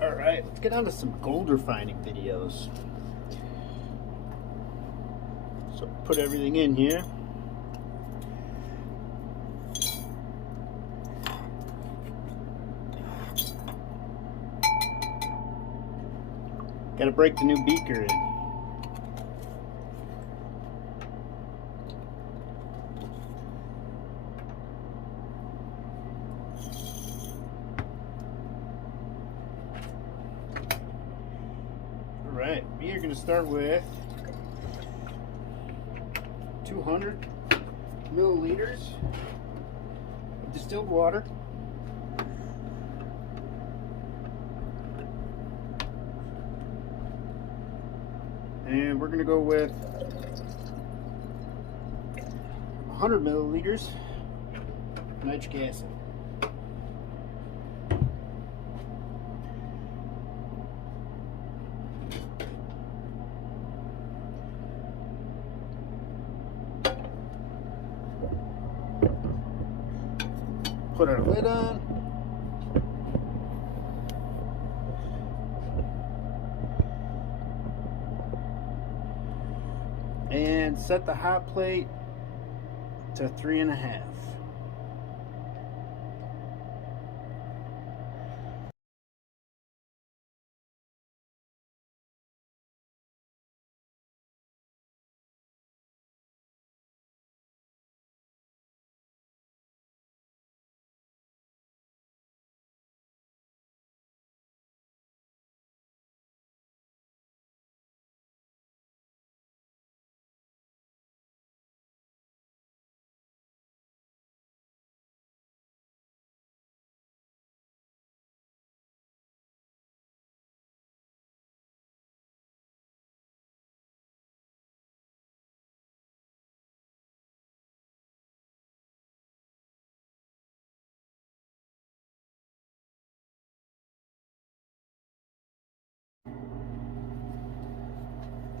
Alright, let's get on to some gold refining videos. So put everything in here. Got to break the new beaker in. Alright, we are going to start with 200 milliliters of distilled water. And we're going to go with 100 milliliters of nitric acid. Put our lid on. And set the hot plate to 3.5.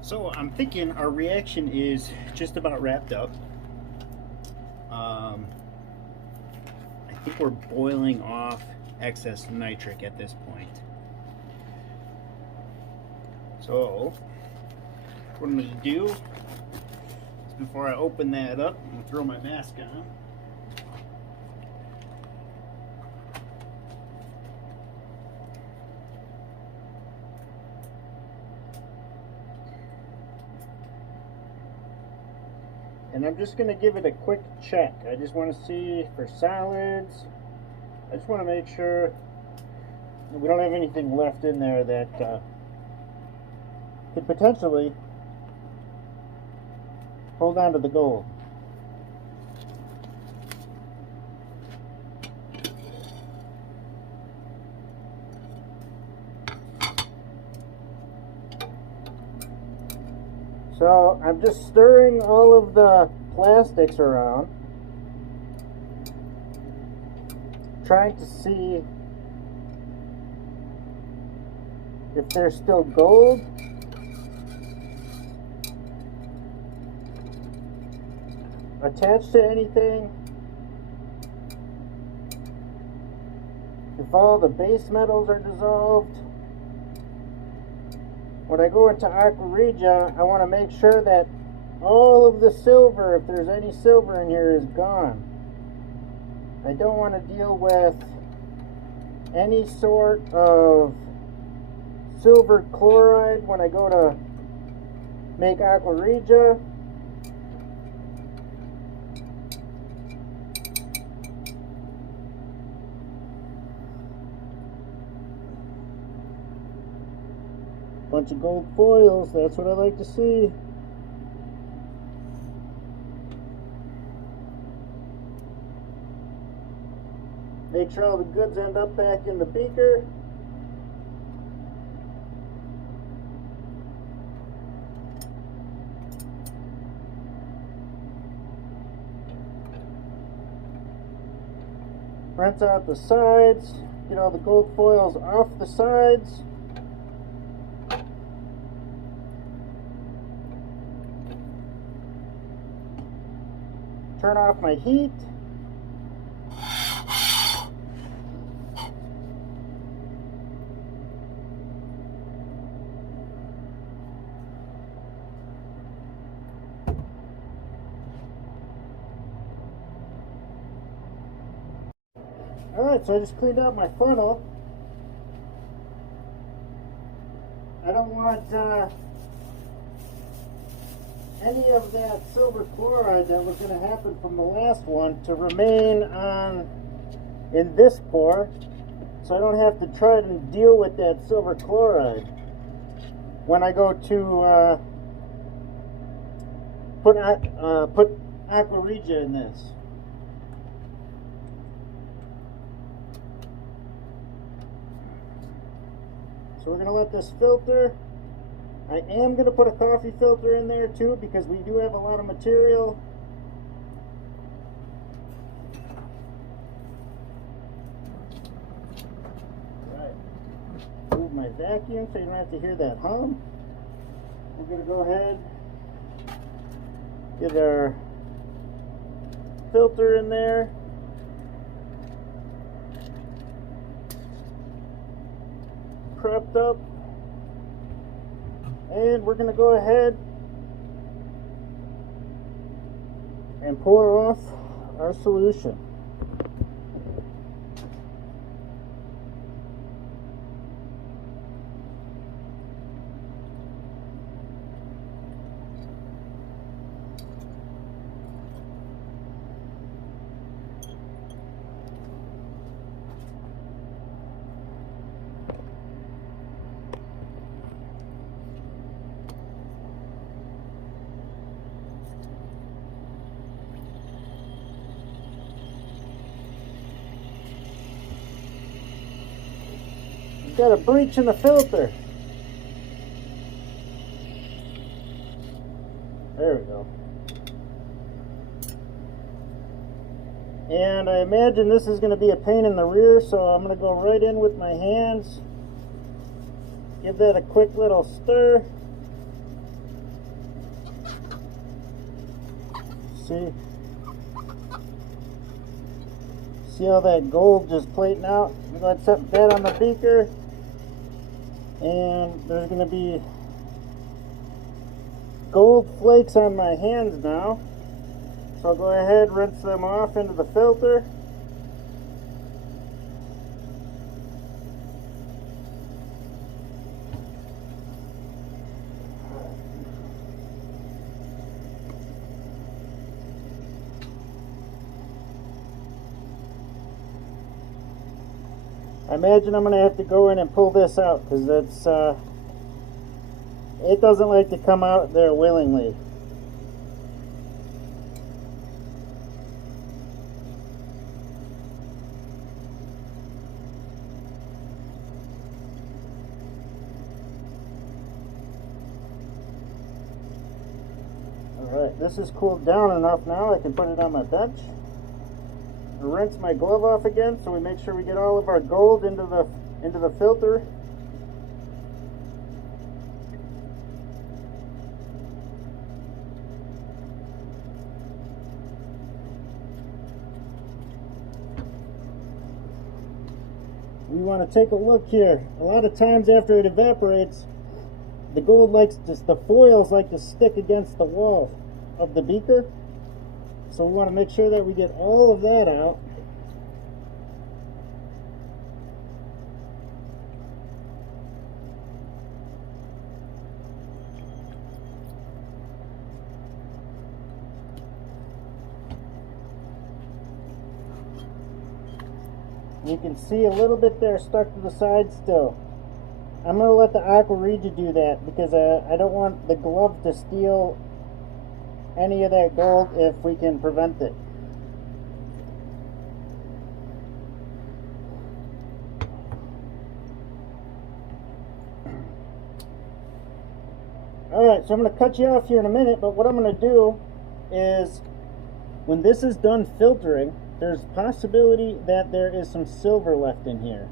So I'm thinking our reaction is just about wrapped up. I think we're boiling off excess nitric at this point. So what I'm going to do is, before I open that up, I'm going to throw my mask on. And I'm just going to give it a quick check. I just want to see for solids. I just want to make sure we don't have anything left in there that could potentially hold on to the gold. So I'm just stirring all of the plastics around, trying to see if there's still gold. Attached to anything. If all the base metals are dissolved. When I go into Aqua Regia, I want to make sure that all of the silver, if there's any silver in here, is gone. I don't want to deal with any sort of silver chloride when I go to make Aqua Regia. Bunch of gold foils, that's what I like to see. Make sure all the goods end up back in the beaker. Rinse out the sides, get all the gold foils off the sides. Turn off my heat. Alright, so I just cleaned out my funnel. I don't want any of that silver chloride that was going to happen from the last one to remain on in this pour, so I don't have to try to deal with that silver chloride when I go to put Aqua Regia in this. So we're going to let this filter. I am going to put a coffee filter in there too, because we do have a lot of material. Right. Move my vacuum so you don't have to hear that hum. We're going to go ahead, get our filter in there. Prepped up, and we're going to go ahead and pour off our solution. Got a breach in the filter. There we go. And I imagine this is going to be a pain in the rear, so I'm going to go right in with my hands. Give that a quick little stir. See how that gold just plating out? I'm going to set that on the beaker. And there's going to be gold flakes on my hands now. So I'll go ahead and rinse them off into the filter. I imagine I'm going to have to go in and pull this out, because it's it doesn't like to come out there willingly. Alright, this is cooled down enough now. I can put it on my bench. Rinse my glove off again so we make sure we get all of our gold into the filter. We want to take a look here. A lot of times after it evaporates, the gold the foils like to stick against the wall of the beaker. So we want to make sure that we get all of that out. You can see a little bit there stuck to the side still. I'm going to let the Aqua Regia do that, because I don't want the glove to steal any of that gold if we can prevent it. Alright, so I'm going to cut you off here in a minute, but what I'm going to do is, when this is done filtering, there's a possibility that there is some silver left in here.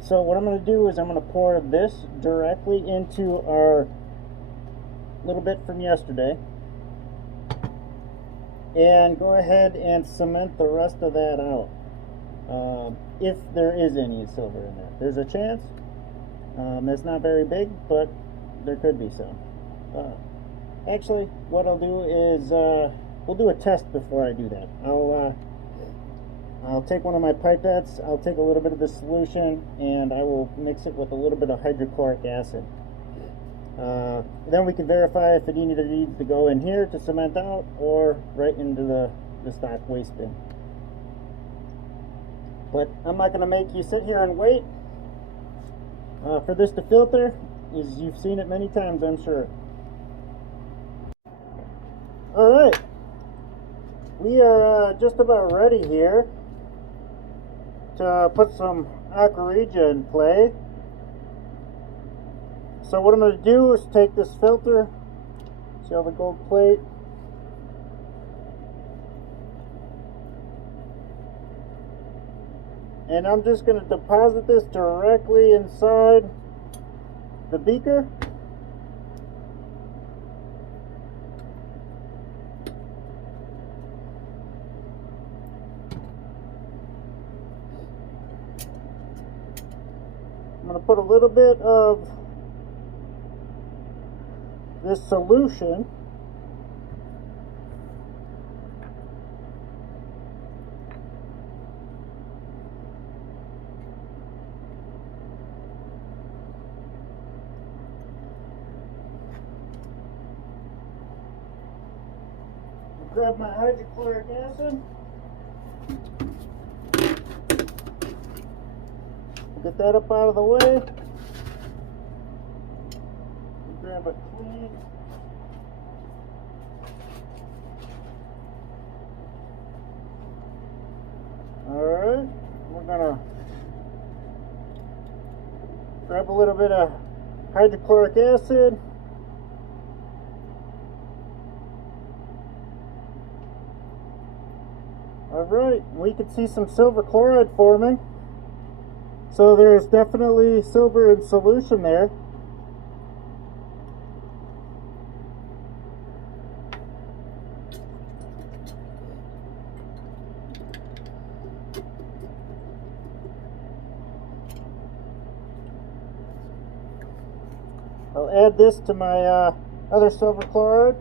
So what I'm going to do is I'm going to pour this directly into our little bit from yesterday, and go ahead and cement the rest of that out. If there is any silver in there. There's a chance. It's not very big, but there could be some. Actually, what I'll do is we'll do a test before I do that. I'll take one of my pipettes, I'll take a little bit of the solution, and I will mix it with a little bit of hydrochloric acid. Then we can verify if it either needs to go in here to cement out or right into the stock waste bin. But I'm not going to make you sit here and wait for this to filter. You've seen it many times, I'm sure. Alright, we are just about ready here to put some Aqua Regia in play. So what I'm going to do is take this filter, see all the gold plate, and I'm just going to deposit this directly inside the beaker. I'm going to put a little bit of this solution grab my hydrochloric acid, get that up out of the way. Grab a clean alright, we're gonna grab a little bit of hydrochloric acid, alright, we can see some silver chloride forming, so there's definitely silver in solution there. I'll add this to my other silver chloride.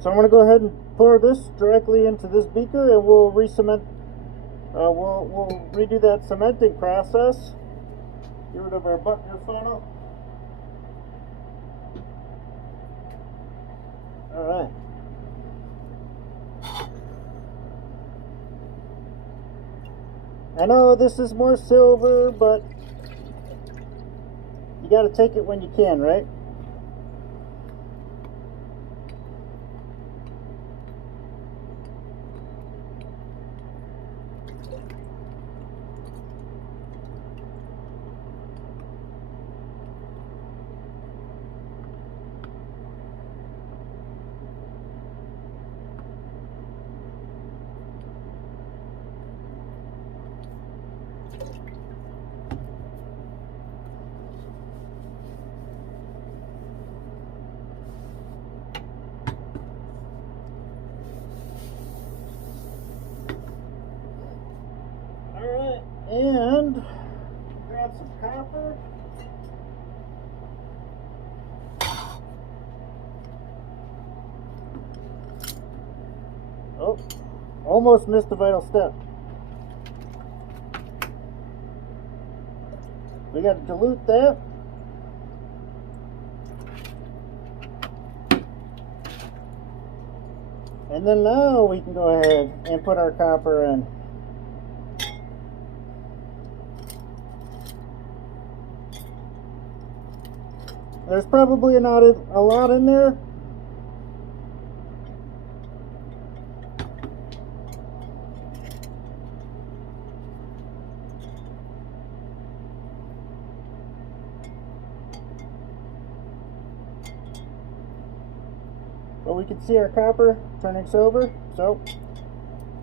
So I'm going to go ahead and pour this directly into this beaker, and we'll re-cement. We'll redo that cementing process. Get rid of our Buckner funnel. All right. I know this is more silver, but you got to take it when you can, right? And grab some copper. Oh, almost missed the vital step. We got to dilute that. And then now we can go ahead and put our copper in. There's probably not a lot in there. But we can see our copper turning silver, so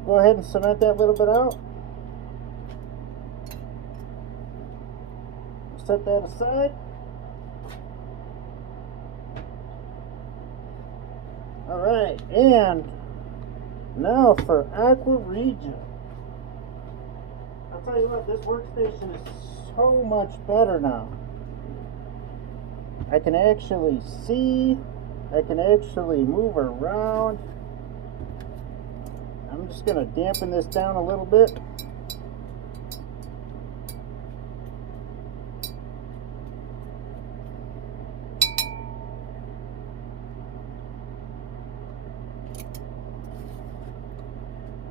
go ahead and cement that little bit out. Set that aside. Alright, and now for Aqua Regia. I'll tell you what, this workstation is so much better now. I can actually see, I can actually move around. I'm just going to dampen this down a little bit.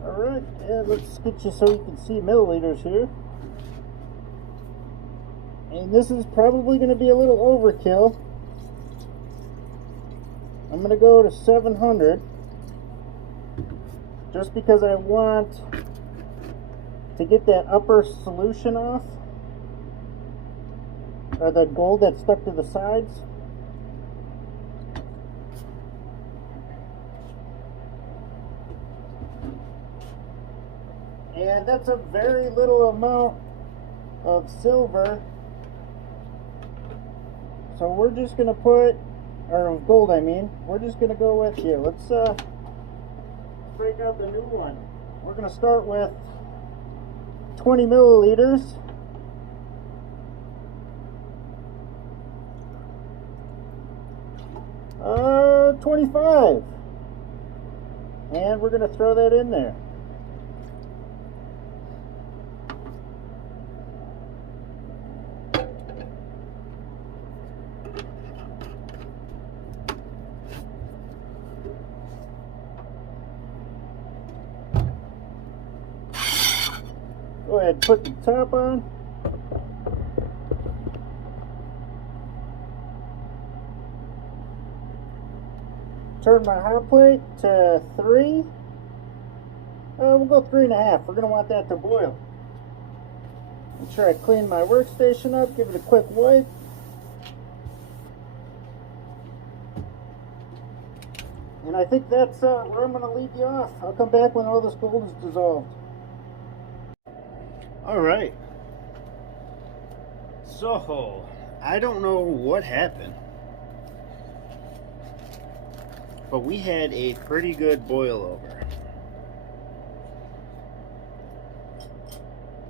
Alright, let's get you so you can see milliliters here. And this is probably going to be a little overkill. I'm going to go to 700 just because I want to get that upper solution off, or the gold that's stuck to the sides. And that's a very little amount of silver. So we're just going to put, or of gold I mean, we're just going to go with here. Let's break out the new one. We're going to start with 20 milliliters. Uh, 25. And we're going to throw that in there. Go ahead and put the top on. Turn my hot plate to 3. We'll go 3.5. We're going to want that to boil. Make sure I clean my workstation up, give it a quick wipe. And I think that's where I'm going to leave you off. I'll come back when all this gold is dissolved. Alright, so I don't know what happened, but we had a pretty good boil over.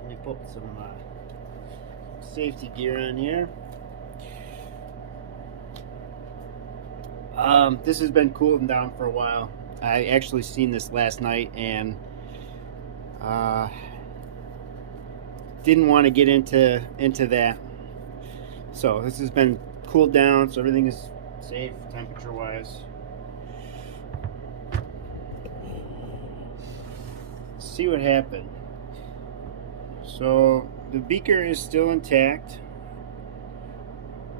Let me put some safety gear on here. This has been cooling down for a while. I actually seen this last night and didn't want to get into that. So this has been cooled down, so everything is safe temperature wise. Let's see what happened. So the beaker is still intact.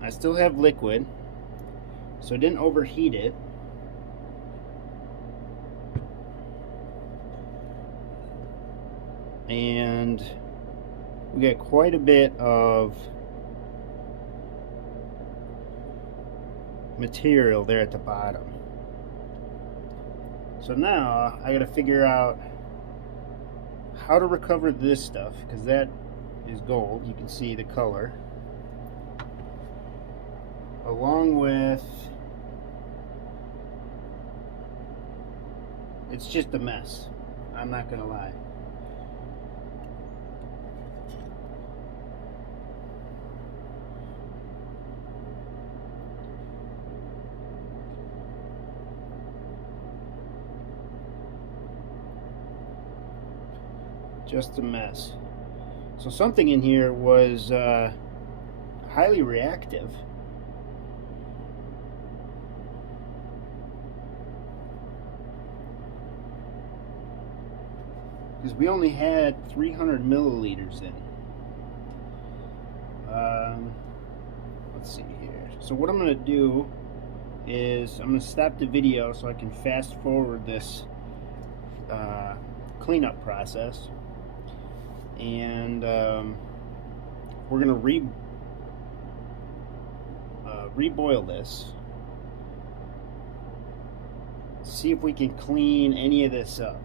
I still have liquid, so I didn't overheat it. And we got quite a bit of material there at the bottom. So now I got to figure out how to recover this stuff, because that is gold. You can see the color, along with, it's just a mess, I'm not gonna lie. Just a mess. So something in here was highly reactive. Because we only had 300 milliliters in. Let's see here. So what I'm going to do is I'm going to stop the video so I can fast forward this cleanup process. And we're going to reboil this, see if we can clean any of this up.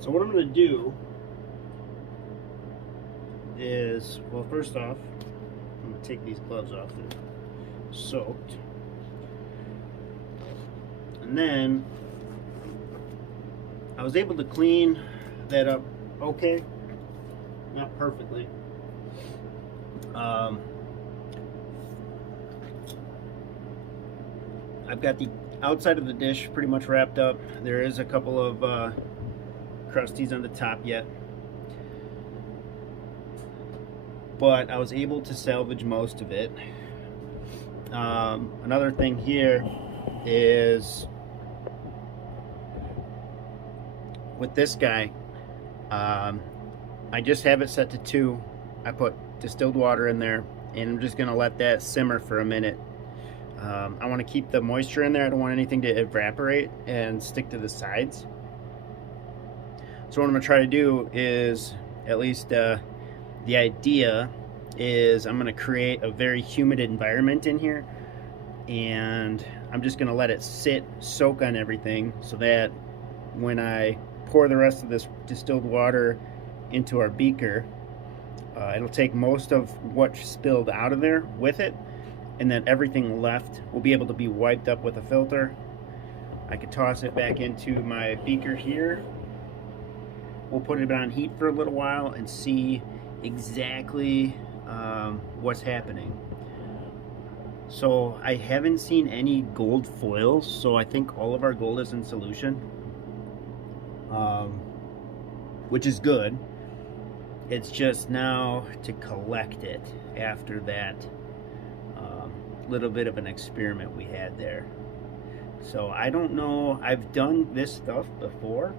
So what I'm going to do is, well, first off, I'm going to take these gloves off. They're soaked. And then I was able to clean that up okay, not perfectly. I've got the outside of the dish pretty much wrapped up. There is a couple of crusties on the top yet, but I was able to salvage most of it. Another thing here is with this guy, I just have it set to 2. I put distilled water in there, and I'm just gonna let that simmer for a minute. I want to keep the moisture in there. I don't want anything to evaporate and stick to the sides. So what I'm going to try to do is, at least the idea is, I'm going to create a very humid environment in here, and I'm just going to let it soak on everything, so that when I pour the rest of this distilled water into our beaker, it'll take most of what spilled out of there with it, and then everything left will be able to be wiped up with a filter. I could toss it back into my beaker here. We'll put it on heat for a little while and see exactly what's happening. So I haven't seen any gold foils, so I think all of our gold is in solution, which is good. It's just now to collect it after that little bit of an experiment we had there. So I don't know, I've done this stuff before.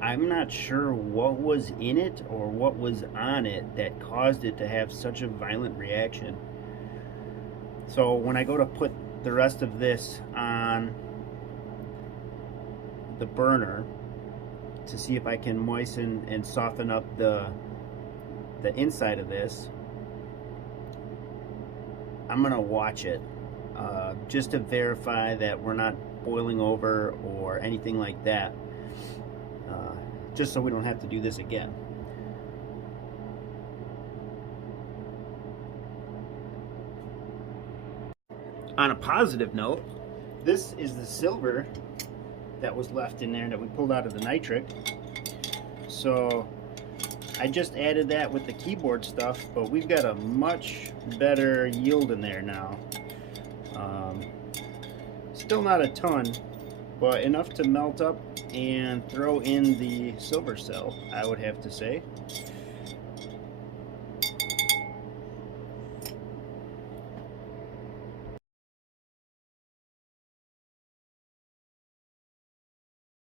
I'm not sure what was in it or what was on it that caused it to have such a violent reaction. So when I go to put the rest of this on the burner to see if I can moisten and soften up the inside of this, I'm gonna watch it just to verify that we're not boiling over or anything like that, just so we don't have to do this again. On a positive note, this is the silver that was left in there that we pulled out of the nitric. So I just added that with the keyboard stuff, but we've got a much better yield in there now. Still not a ton, but enough to melt up and throw in the silver cell, I would have to say.